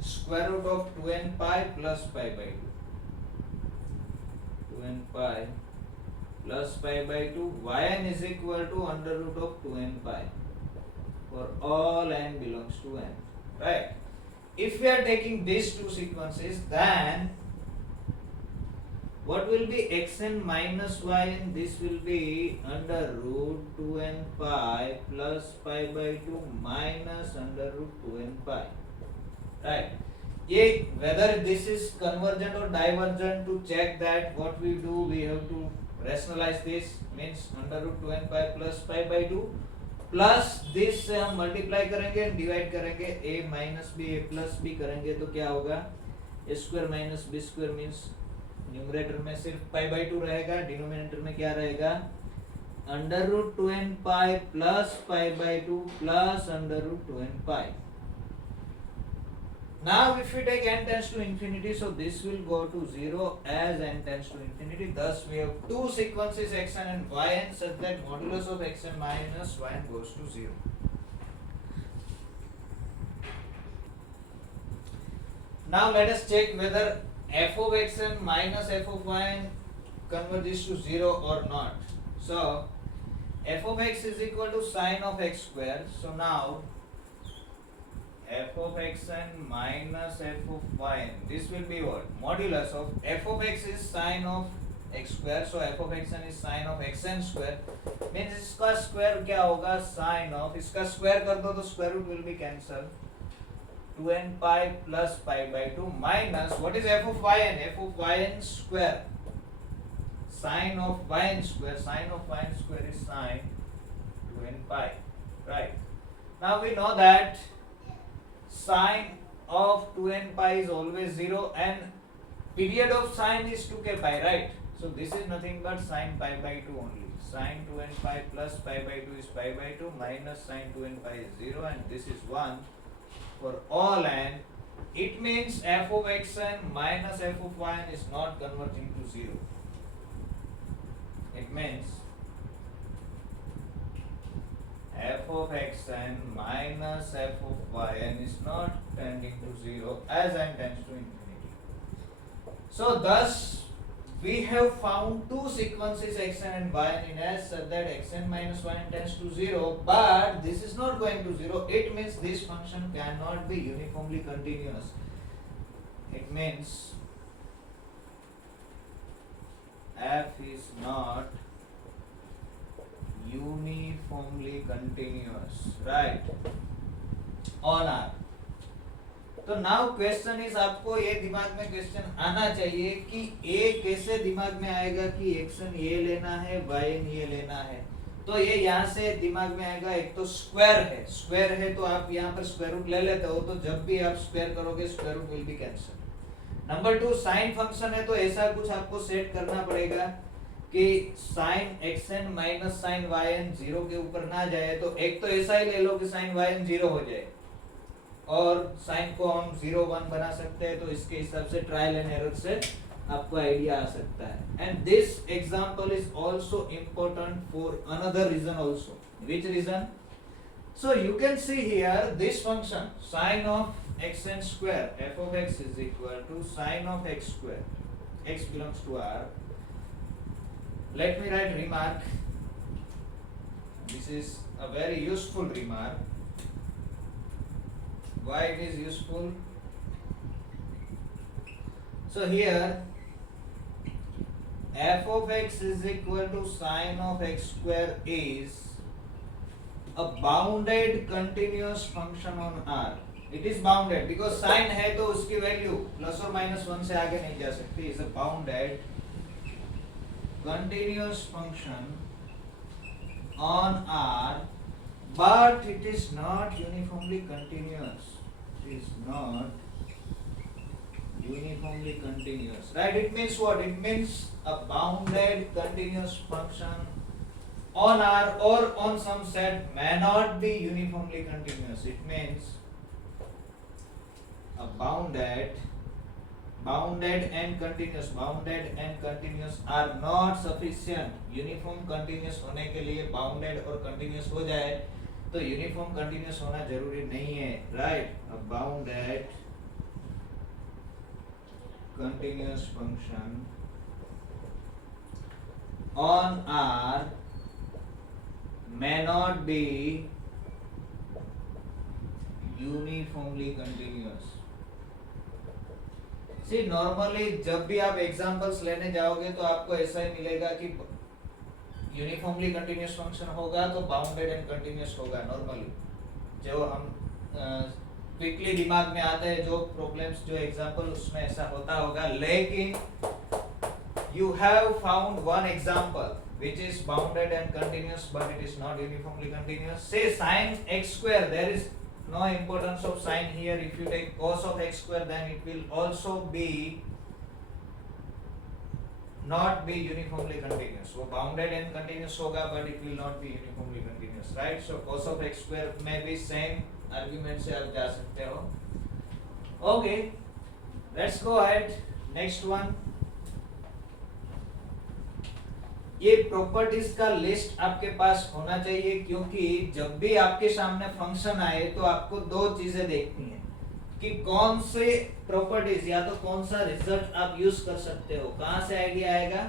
square root of 2n pi plus pi by 2. 2n pi plus pi by 2. Yn is equal to under root of 2n pi for all n belongs to n. Right? If we are taking these two sequences, then what will be xn minus yn? This will be under root 2n pi plus pi by 2 minus under root 2n pi. Right? ये whether this is convergent or divergent, to check that what we do, we have to rationalize this, means under root 2n pi plus pi by 2 plus this से हम multiply करेंगे and divide करेंगे, a minus B a plus B करेंगे तो क्या होगा, A square minus B square means numerator में सिर्फ पाई बाई 2 रहेगा, डिनोमिनेटर में क्या रहेगा, under root 2n pi plus pi by 2 plus under root 2n pi. Now if we take n tends to infinity, so this will go to 0 as n tends to infinity. Thus we have two sequences xn and yn such that modulus of xn minus yn goes to 0. Now let us check whether f of xn minus f of yn converges to 0 or not. So f of x is equal to sin of x square. So now f of xn minus f of yn, this will be what, modulus of f of x is sin of x square, so f of xn is sin of xn square, means इसका square क्या होगा, sin of, इसका square कर दो तो square root will be cancelled, 2n pi plus pi by 2 minus what is f of yn, f of yn square, sin of yn square, sin of yn square is sin 2n pi, right? Now we know that sin of 2n pi is always 0 and period of sin is 2k pi, right? So this is nothing but sin pi by 2 only. Sin 2n pi plus pi by 2 is pi by 2 minus sin 2n pi is 0 and this is 1 for all n. It means f of xn minus f of yn is not converging to 0. It means f of xn minus f of yn is not tending to 0 as n tends to infinity. So thus we have found two sequences xn and yn in S such that xn minus yn tends to 0, but this is not going to 0. It means this function cannot be uniformly continuous. It means f is not uniformly continuous, right, on R. तो now question is, आपको ये दिमाग में question आना चाहिए कि ए कैसे दिमाग में आएगा कि एक्शन ये लेना है, वाइन ये लेना है, तो ये यहाँ से दिमाग में आएगा. एक तो स्क्वायर है तो आप यहाँ पर स्क्वायर रूट ले लेते हो, तो जब भी आप स्क्वायर करोगे square root will be cancel. Number 2 sine function है तो ऐसा कुछ आपको सेट करना पड़ेगा कि sin xn minus sin yn 0 के ऊपर ना जाए, तो एक तो ऐसा ही ले लो कि sin yn 0 हो जाए और sin को हम 0 1 बना सकते हैं, तो इसके हिसाब से ट्रायल एंड एरर से आपको आइडिया आ सकता है. And this example is also important for another reason also. Which reason? So you can see here this function sin of xn square, f of x is equal to sin of x square, x belongs to R. Let me write remark. This is a very useful remark. Why it is useful? So here f of x is equal to sin of x square is a bounded continuous function on R. It is bounded because sin है तो उसकी value plus और minus 1 से आगे नहीं जा सकती. is a bounded continuous function on R, but it is not uniformly continuous. It is not uniformly continuous, right? It means what? It means a bounded continuous function on R or on some set may not be uniformly continuous. It means a bounded and continuous are not sufficient. Uniform continuous होने के लिए bounded और continuous हो जाए तो uniform continuous होना जरूरी नहीं है, right? A bounded continuous function on R may not be uniformly continuous. See, normally जब भी आप एग्जांपल्स लेने जाओगे तो आपको ऐसा ही मिलेगा कि यूनिफॉर्मली कंटिन्यूअस फंक्शन होगा तो बाउंडेड एंड कंटिन्यूअस होगा. नॉर्मली जो हम क्विकली दिमाग में आते हैं जो प्रॉब्लम्स जो एग्जांपल उसमें ऐसा होता होगा, लेकिन you have found one example which is bounded and continuous but it is not uniformly continuous. Say sin x square, there is no importance of sin here. If you take cos of x square then it will also be not be uniformly continuous. वो bounded and continuous होगा but it will not be uniformly continuous, right? So cos of x square may be same argument से आप जा सकते हो. Okay, let's go ahead. Next one. ये properties का list आपके पास होना चाहिए क्योंकि जब भी आपके सामने फंक्शन आए तो आपको दो चीजें देखनी है कि कौन से प्रॉपर्टीज या तो कौन सा रिजल्ट आप यूज कर सकते हो. कहां से आइडिया आएगा?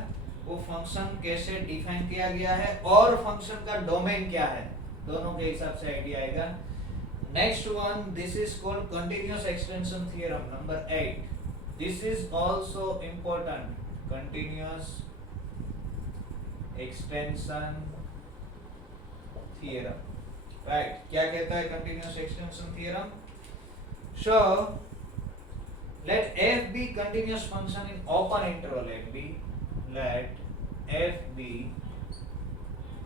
वो फंक्शन कैसे डिफाइन किया गया है और फंक्शन का डोमेन क्या है, दोनों के हिसाब से आइडिया आएगा. Next one, this is called continuous extension theorem number 8. This is also important. Continuous extension theorem, right? क्या कहता है continuous extension theorem? So let f be continuous function in open interval ab. Let f be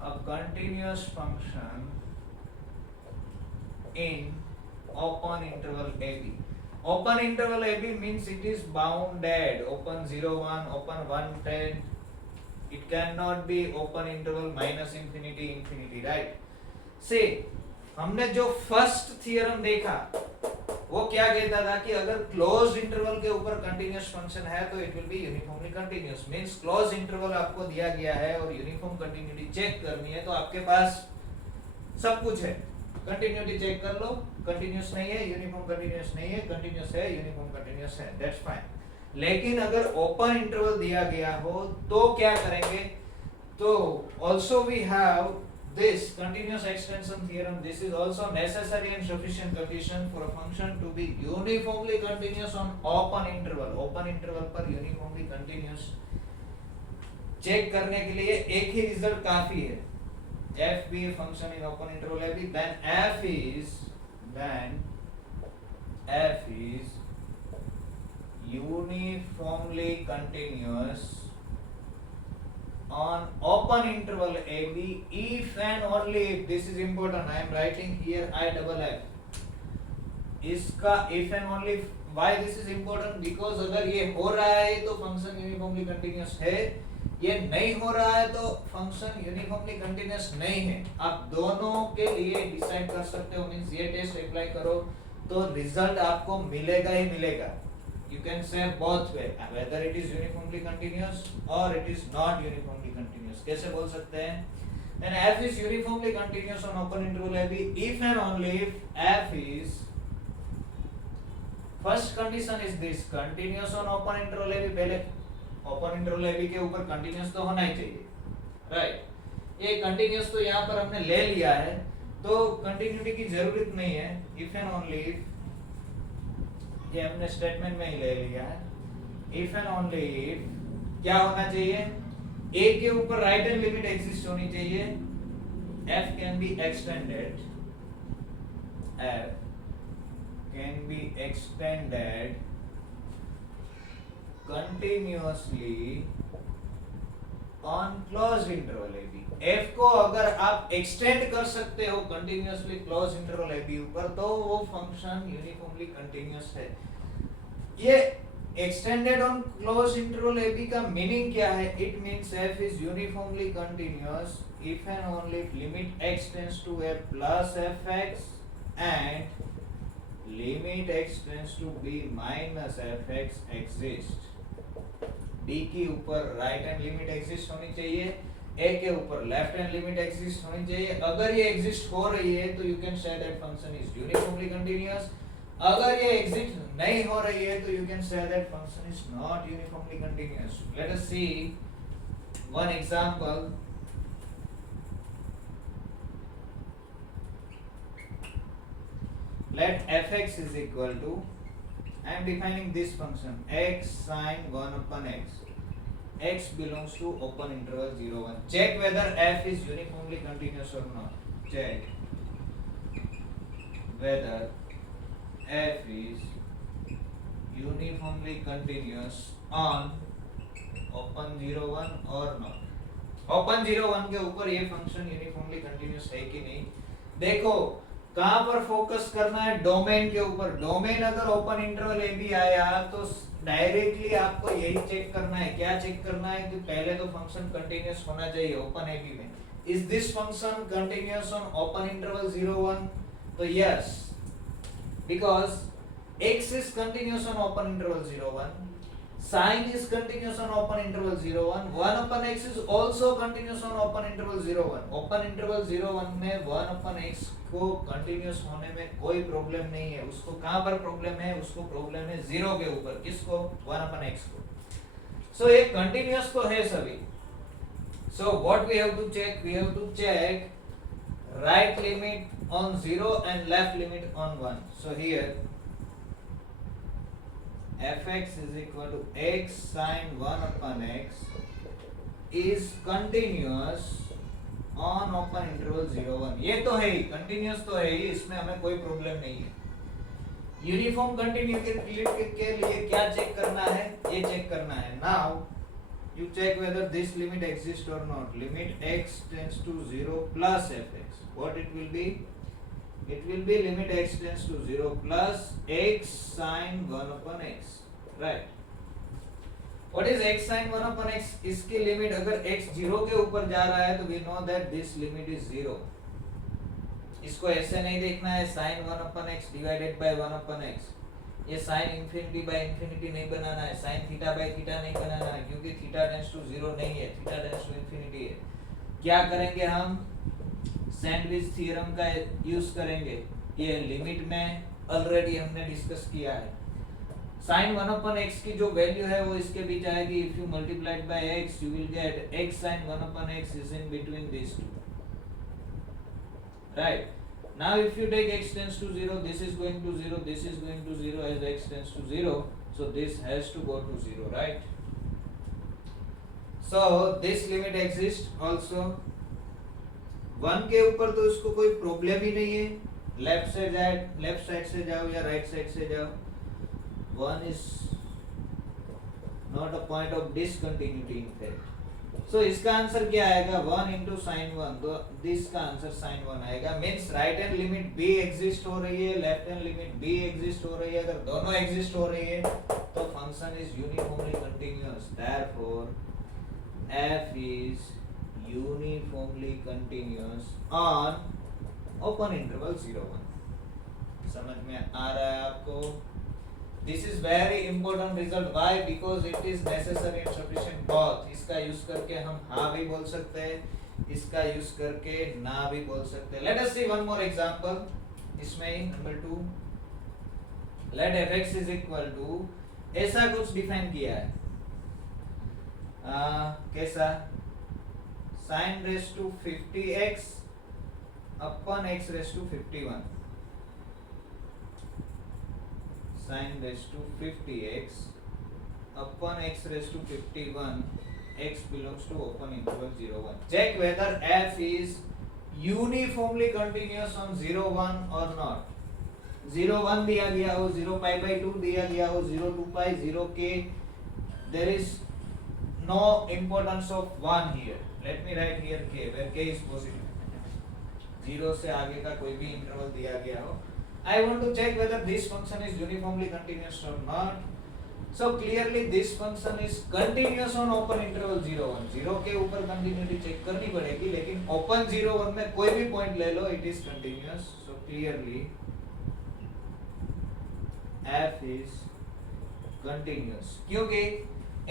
a continuous function in open interval ab. Open interval ab means it is bounded. Open 0 1, open 1 10. It cannot be open interval minus infinity infinity, right? See, हमने जो first theorem देखा वो क्या कहता था कि अगर closed interval के ऊपर कंटीन्यूअस फंक्शन है तो it will be uniformly continuous. Means closed interval आपको दिया गया है और यूनिफॉर्म कंटिन्यूटी चेक करनी है तो आपके पास सब कुछ है. कंटिन्यूटी चेक कर लो, कंटिन्यूअस नहीं है, यूनिफॉर्म कंटिन्यूअस नहीं है, कंटिन्यूअस है, यूनिफॉर्म कंटिन्यूअस है, दैट्स फाइन. लेकिन अगर ओपन इंटरवल दिया गया हो तो क्या करेंगे? तो also we have this continuous extension theorem. This is also necessary and sufficient condition for a function to be uniformly continuous on open interval. Open interval पर uniformly continuous चेक करने के लिए एक ही रिजल्ट काफी है. f be a function in open interval ab, then f is uniformly continuous on open interval ab if and only if, this is important, I am writing here I double f. इसका if and only if, why this is important? because अगर ये हो रहा है तो function uniformly continuous है, ये नहीं हो रहा है तो फंक्शन यूनिफॉर्मली कंटीन्यूअस नहीं है. आप दोनों के लिए डिसाइड कर सकते हो. मींस ये टेस्ट अप्लाई करो तो रिजल्ट आपको मिलेगा ही मिलेगा. You can say both way, whether it is uniformly continuous or it is not uniformly continuous. कैसे बोल सकते हैं? Then f is uniformly continuous on open interval ab if and only if f is, first condition is this, continuous on open interval ab. पहले open interval ab के ऊपर continuous तो होना ही चाहिए, right? ये continuous तो यहाँ पर हमने ले लिया है तो continuity की जरूरत नहीं है. if and only if, ये हमने स्टेटमेंट में ही ले लिया है. if and only if क्या होना चाहिए? ए के ऊपर राइट हैंड लिमिट एग्जिस्ट होनी चाहिए. F can be extended, F can be extended continuously on closed interval AB. F को अगर आप एक्सटेंड कर सकते हो कंटिन्यूअसली क्लोज इंटरवल AB ऊपर, तो वो फंक्शन यूनिफॉर्मली कंटिन्यूअस है. ये extended on close interval AB का मीनिंग क्या है? It means F is uniformly continuous if and only if limit x tends to a plus fx and limit x tends to b minus fx exist. D के ऊपर right hand limit exist होनी चाहिए, A के ऊपर left hand limit exist होनी चाहिए. अगर ये एग्जिस्ट हो रही है तो you can say that function is uniformly continuous. अगर ये एग्जिस्ट नहीं हो रही है तो you can say that function is not uniformly continuous. Let us see one example. Let fx is equal to, I am defining this function x sin 1 upon x. X belongs to open interval 0 1. Check whether f is uniformly continuous or not. Check whether f is uniformly continuous on open 0 1 or not. Open 0 1 के ऊपर ये function uniformly continuous है कि नहीं. देखो कहां पर focus करना है? डोमेन के ऊपर. डोमेन अगर ओपन इंटरवल ए बी आया तो डायरेक्टली आपको यही चेक करना है. क्या चेक करना है? कि पहले तो फंक्शन कंटीन्यूअस होना चाहिए ओपन ए बी में. Is this function continuous on open interval 0 1? तो yes, because x is continuous on open interval 0 1, sin is continuous on open interval 0 1, 1 upon x is also continuous on open interval 0 1. open interval 0 1 में 1 upon x को continuous होने में कोई problem नहीं है. उसको कहां पर प्रॉब्लम है? उसको प्रॉब्लम है 0 के ऊपर. किसको? 1 upon x को. सो ये कंटिन्यूअस तो है सभी. So what we have to check? We have to check right limit on 0 and left limit on 1. So here fx is equal to x sin 1 upon x is continuous on open interval 0 1. ये तो है ही, continuous तो है ही, इसमें हमें कोई problem नहीं है. यूनिफॉर्म कंटिन्यूटी के लिए क्या चेक करना है? ये चेक करना है. Now you check whether this limit exists or not. Limit x tends to 0 plus fx. What it will be? It will be limit x tends to 0 plus x sin 1 upon x. Right. What is x sin 1 upon x? इसकी limit अगर x 0 के ऊपर जा रहा है तो we know that this limit is 0. इसको ऐसे नहीं देखना है sin 1 upon x divided by 1 upon x. ये sin infinity by infinity नहीं बनाना है, sin theta by theta नहीं बनाना है, क्योंकि theta tends to 0 नहीं है, theta tends to infinity है. क्या करेंगे हम? सैंडविच थ्योरम का यूज करेंगे. ये लिमिट में ऑलरेडी हमने डिस्कस किया है. sin 1 upon x की जो वैल्यू है वो इसके बीच आएगी. If you multiplied by x you will get x sin 1 upon x is in between these two. Right. Now if you take x tends to 0, this is going to 0, this is going to 0 as x tends to 0. So this has to go to 0, right? So this limit exists also. 1 के ऊपर तो इसको कोई problem ही नहीं है. Left side से जाओ या राइट साइड से जाओ, 1 is not a point of discontinuity in fact. So इसका आंसर क्या आएगा? 1 into sin 1. तो दिस का आंसर sin 1 आएगा. Means right hand limit b exist हो रही है, left hand limit b exist हो रही है. अगर दोनों एग्जिस्ट हो रही है तो function is uniformly continuous. Therefore f is uniformly continuous on open interval 0 1. समझ में आ रहा है आपको? This is very important result. Why? Because it is necessary and sufficient both. इसका यूज करके हम हाँ भी बोल सकते हैं, इसका यूज करके ना भी बोल सकते हैं. Let us see one more example. इसमें ही number 2. Let fx is equal to, ऐसा कुछ डिफाइन किया है. कैसा? sin raised to 50x upon x raised to 51. sin raised to 50x upon x raised to 51 x belongs to open interval 0 1. Check whether f is uniformly continuous on 0 1 or not. 0 1 दिया गया हो, 0 pi by 2 दिया गया हो, 0 2 pi, 0 k. There is no importance of 1 here. Let me write here k, where k is positive. 0 से आगे का कोई भी इंटरवल दिया गया हो. I want to check whether this function is uniformly continuous or not. So clearly this function is continuous on open interval 0 1. 0 के ऊपर continuity check करनी पड़ेगी, लेकिन open 0 1 में कोई भी point ले लो, it is continuous. So clearly f is continuous. क्योंकि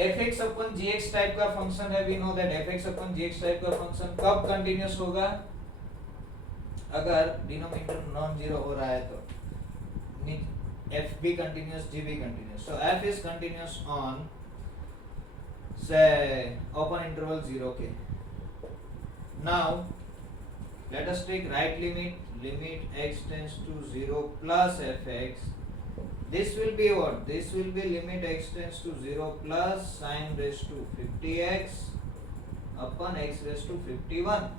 fx अपन gx टाइप का फंक्शन है, we know that fx upon gx type का फंक्शन कब continuous होगा? अगर डिनोमिनेटर नॉन जीरो हो रहा है तो f be continuous, g be continuous. So f is continuous on say open interval 0 k. Now let us take right limit, limit x tends to 0 plus fx. This will be what? This will be limit x tends to 0 plus sin raised to 50x upon x raised to 51.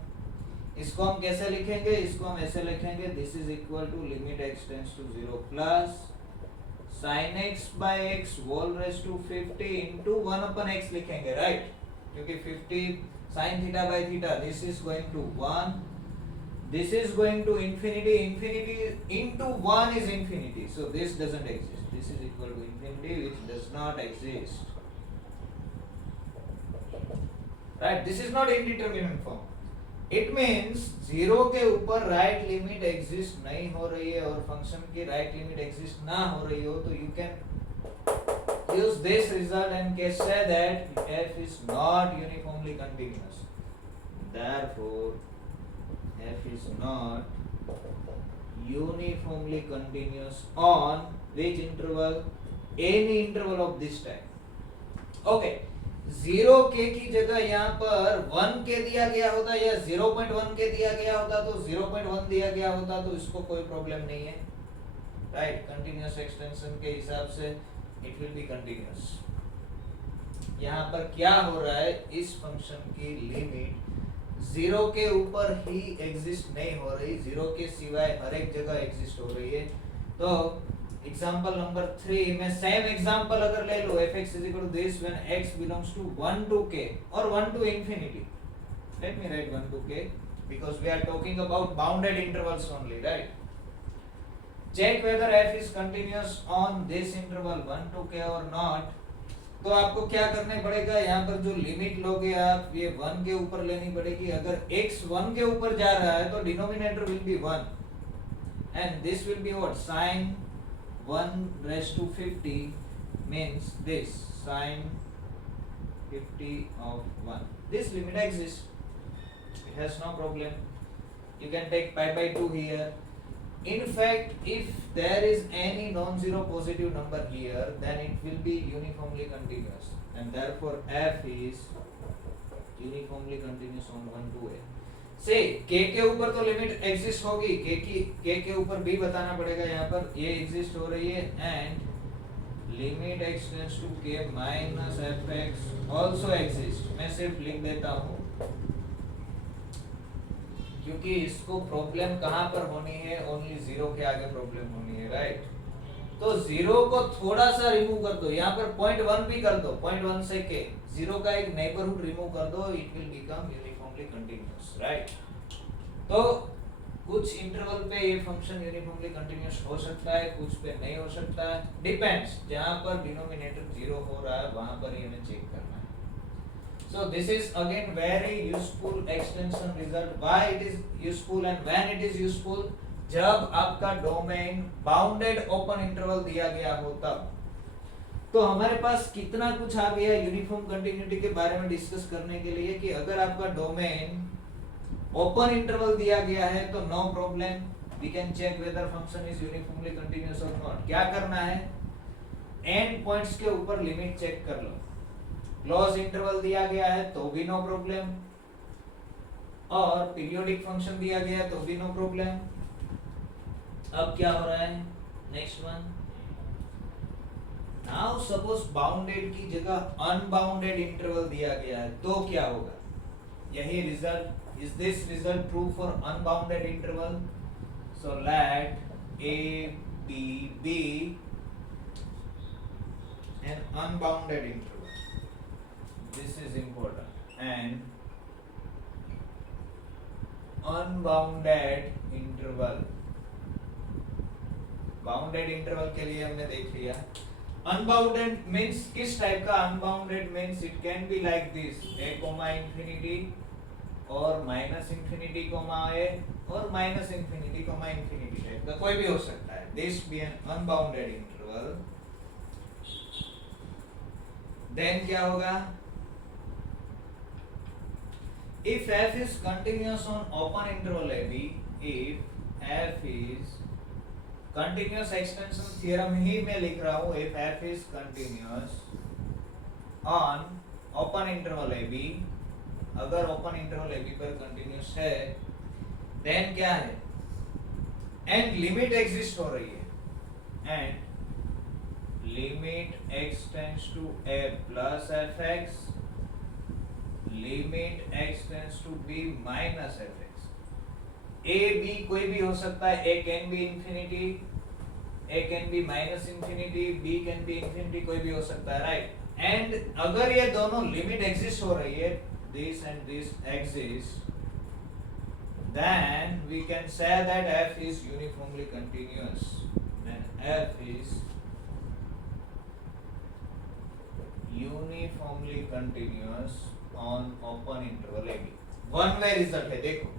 इसको हम कैसे लिखेंगे? इसको हम ऐसे लिखेंगे, this is equal to limit x tends to 0 plus sin x by x whole raise to 50 into 1 upon x लिखेंगे, राइट? क्योंकि 50 sin theta by theta, this is going to 1, this is going to infinity, infinity into 1 is infinity, so this doesn't exist, this is equal to infinity which does not exist, right? This is not indeterminate form. It means 0 के ऊपर right limit exist नहीं हो रही है और function की right limit exist ना हो रही हो, तो you can use this result and can say that f is not uniformly continuous. Therefore f is not uniformly continuous on which interval? Any interval of this type. Okay. 0 k की जगह यहाँ पर 1 k दिया गया होता या 0.1 k दिया गया होता, तो 0.1 दिया गया होता तो इसको कोई प्रॉब्लम नहीं है, राइट? कंटिन्यूअस एक्सटेंशन के हिसाब से इट विल बी कंटिन्यूअस. यहाँ पर क्या हो रहा है? इस फंक्शन की लिमिट 0 के ऊपर ही एग्जिस्ट नहीं हो रही, 0 के सिवाय हर एक जगह एग्जिस्ट हो रही है. तो एग्जांपल नंबर 3 में सेम एग्जांपल अगर ले लो, fx is equal to this when x belongs to 1 to k or 1 to infinity. Let me write 1 to k because we are talking about bounded intervals only, right? Check whether f is continuous on this interval 1 to k or not. तो आपको क्या करने पड़ेगा? यहाँ पर जो limit लोगे आप, ये 1 के ऊपर लेनी पड़ेगी. अगर x 1 के ऊपर जा रहा है तो denominator will be 1 and this will be what? Sin 1 raised to 50 means this sin 50 of 1. This limit exists. It has no problem. You can take pi by 2 here. In fact, if there is any non-zero positive number here, then it will be uniformly continuous, and therefore f is uniformly continuous on 1 to a. से k के ऊपर तो limit exist होगी, k के ऊपर भी बताना पड़ेगा. यहाँ पर ये एग्जिस्ट हो रही है and limit x tends to k minus fx also exist. मैं सिर्फ लिख देता हूँ क्योंकि इसको प्रॉब्लम कहाँ पर होनी है? ओनली 0 के आगे प्रॉब्लम होनी है, राइट? तो 0 को थोड़ा सा रिमूव कर दो, यहाँ पर 0.1 भी कर दो, 0.1 से k 0 का एक नेबरहुड रिमूव कर दो, it will become uniformly continuous, right? तो कुछ इंटरवल पे ये फंक्शन यूनिफॉर्मली कंटीन्यूअस हो सकता है, कुछ पे नहीं हो सकता है, डिपेंड्स. जहाँ पर डिनोमिनेटर 0 हो रहा है वहां पर ये हमें चेक करना है. So this is again very useful extension result. Why it is useful and when it is useful? जब आपका डोमेन बाउंडेड ओपन इंटरवल दिया गया हो तब. तो हमारे पास कितना कुछ आ गया यूनिफॉर्म कंटिन्यूटी के बारे में डिस्कस करने के लिए कि अगर आपका डोमेन ओपन इंटरवल दिया गया है तो no problem, we can check whether function is uniformly continuous और नॉट. क्या करना है? एंड पॉइंट्स के ऊपर लिमिट चेक कर लो. क्लोज इंटरवल दिया गया है तो भी नो प्रॉब्लम, और पीरियोडिक फंक्शन दिया गया है तो भी नो प्रॉब्लम. अब क्या हो रहा है? Next one, now suppose bounded की जगह अनबाउंडेड इंटरवल दिया गया है तो क्या होगा? यही result, is this result true for unbounded interval? So let a b be an unbounded interval. This is important. And unbounded interval, bounded interval के लिए हमने देख लिया। अनबाउंडेड मींस किस टाइप का? Unbounded means it can be like this, a comma infinity और minus infinity comma a और minus infinity comma infinity type का कोई भी हो सकता है। This be an unbounded interval. Then क्या होगा? If f is continuous on open interval AB, if f is continuous extension theorem ही मैं लिख रहा हूँ, if f is continuous on open interval AB, अगर open interval AB पर continuous है, then क्या है? and limit exist हो रही है, and limit x tends to a plus fx, limit x tends to b minus fx। a b कोई भी हो सकता है, a can be infinity, a can be minus infinity, b can be infinity, कोई भी हो सकता है, राइट? एंड अगर ये दोनों लिमिट एग्जिस्ट हो रही है, this and this exist, then we can say that f is uniformly continuous. Then f is uniformly continuous on open interval AB। One way result है। देखो,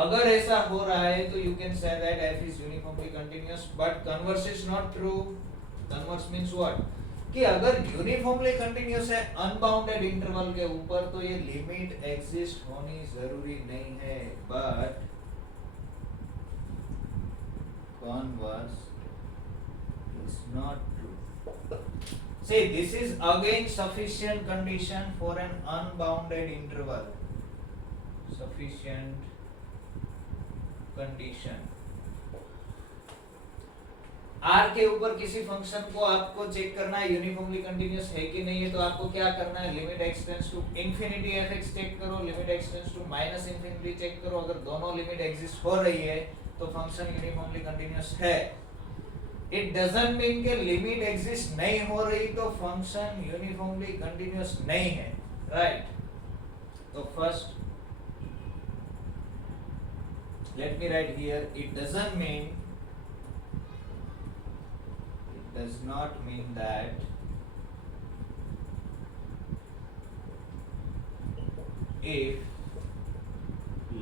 अगर ऐसा हो रहा है तो you can say that f is uniformly continuous, but converse is not true। converse means what? कि अगर यूनिफॉर्मली कंटिन्यूअस है अनबाउंडेड इंटरवल के ऊपर तो ये लिमिट एग्जिस्ट होनी जरूरी नहीं है, but converse is not true। See, this is again sufficient condition for an unbounded interval। Sufficient condition। R के ऊपर किसी फंक्शन को आपको चेक करना है यूनिफॉर्मली कंटिन्यूअस है कि नहीं है, तो आपको क्या करना है? Limit x tends to infinity fx check करो, limit x tends to minus infinity check करो। अगर दोनों लिमिट एग्जिस्ट हो रही है तो फंक्शन यूनिफॉर्मली कंटिन्यूअस है। इट डजंट मीन कि लिमिट एग्जिस्ट नहीं हो रही तो फंक्शन यूनिफॉर्मली कंटिन्यूअस नहीं है, राइट? तो first let me right here, it doesn't mean, it does not mean that if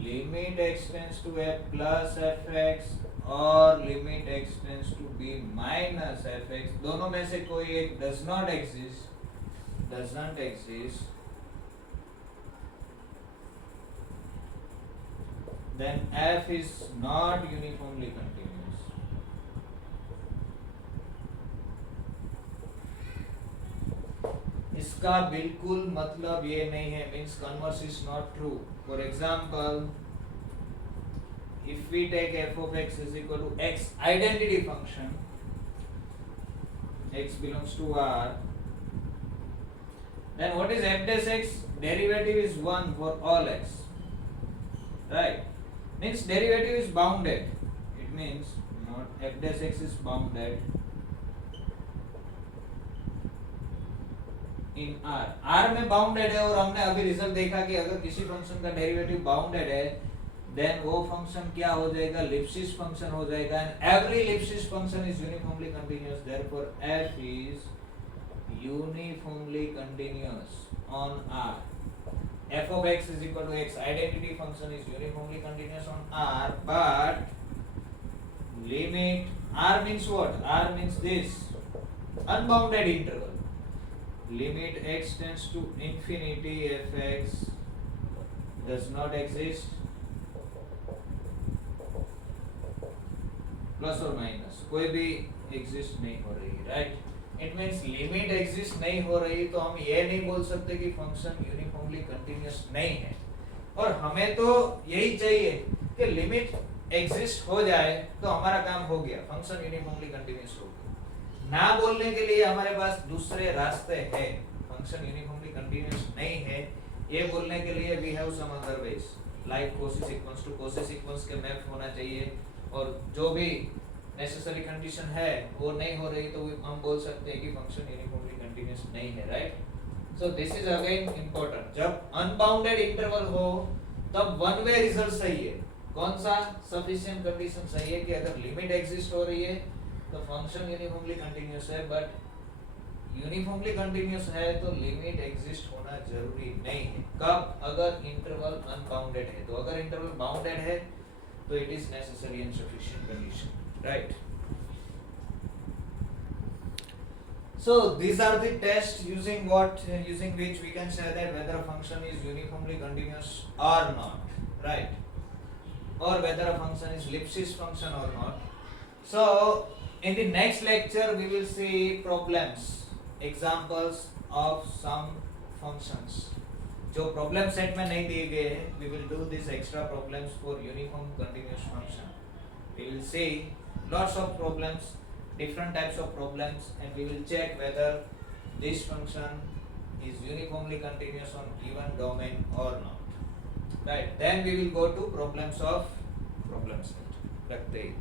limit x tends to a plus fx और limit x tends to b minus fx, दोनों में से कोई एक does not exist, then f is not uniformly continuous। इसका बिल्कुल मतलब ये नहीं है, means converse is not true. For example, if we take f of x is equal to x identity function, x belongs to R, then what is f dash x? Derivative is 1 for all x, right? Means derivative is bounded, it means not f dash x is bounded in R। R में bounded है और हमने अभी result देखा कि अगर किसी function का डेरिवेटिव बाउंडेड है देन वो फंक्शन क्या हो जाएगा? लिप्सिस फंक्शन हो जाएगा। And every Lipschitz function is uniformly continuous, therefore f is uniformly continuous on R। f of x is equal to x identity function is uniformly continuous on R, but limit R means what? R means this unbounded interval, limit x tends to infinity fx does not exist, plus और minus कोई भी exist नहीं हो रही, right? It means limit exist नहीं हो रही तो हम ये नहीं बोल सकते कि फंक्शन यूनिफॉर्मली कंटीन्यूअस नहीं है। और हमें तो यही चाहिए कि लिमिट एग्जिस्ट हो जाए तो हमारा काम हो गया, फंक्शन यूनिफॉर्मली कंटीन्यूअस हो गया। ना बोलने के लिए हमारे पास दूसरे रास्ते हैं, फंक्शन यूनिफॉर्मली कंटीन्यूअस नहीं है ये बोलने के लिए we have some other ways, like Cauchy sequence to Cauchy sequence के मैप होना चाहिए, और जो भी नेसेसरी कंडीशन है वो नहीं हो रही तो हम बोल सकते हैं कि फंक्शन यूनिफॉर्मली कंटीन्यूअस नहीं है, right. So this is again important, जब अनबाउंडेड इंटरवल हो तब वन वे रिजल्ट सही है, कौन सा सफिशिएंट कंडीशन सही है कि अगर लिमिट एग्जिस्ट हो रही है तो फंक्शन यूनिफॉर्मली कंटीन्यूअस है, बट यूनिफॉर्मली कंटीन्यूअस है तो लिमिट एग्जिस्ट होना जरूरी नहीं है, कब, अगर इंटरवल अनबाउंडेड है, तो अगर इंटरवल बाउंडेड है तो it is necessary and sufficient condition, right? So these are the tests using which we can say that whether a function is uniformly continuous or not, right? Or whether a function is Lipschitz function or not. So in the next lecture we will see problems, examples of some functions जो problem set में नहीं दिए गए हैं, we will do these extra problems for uniform continuous function. We will see lots of problems, different types of problems, and we will check whether this function is uniformly continuous on given domain or not, right? Then we will go to problems of problem set. रखते ही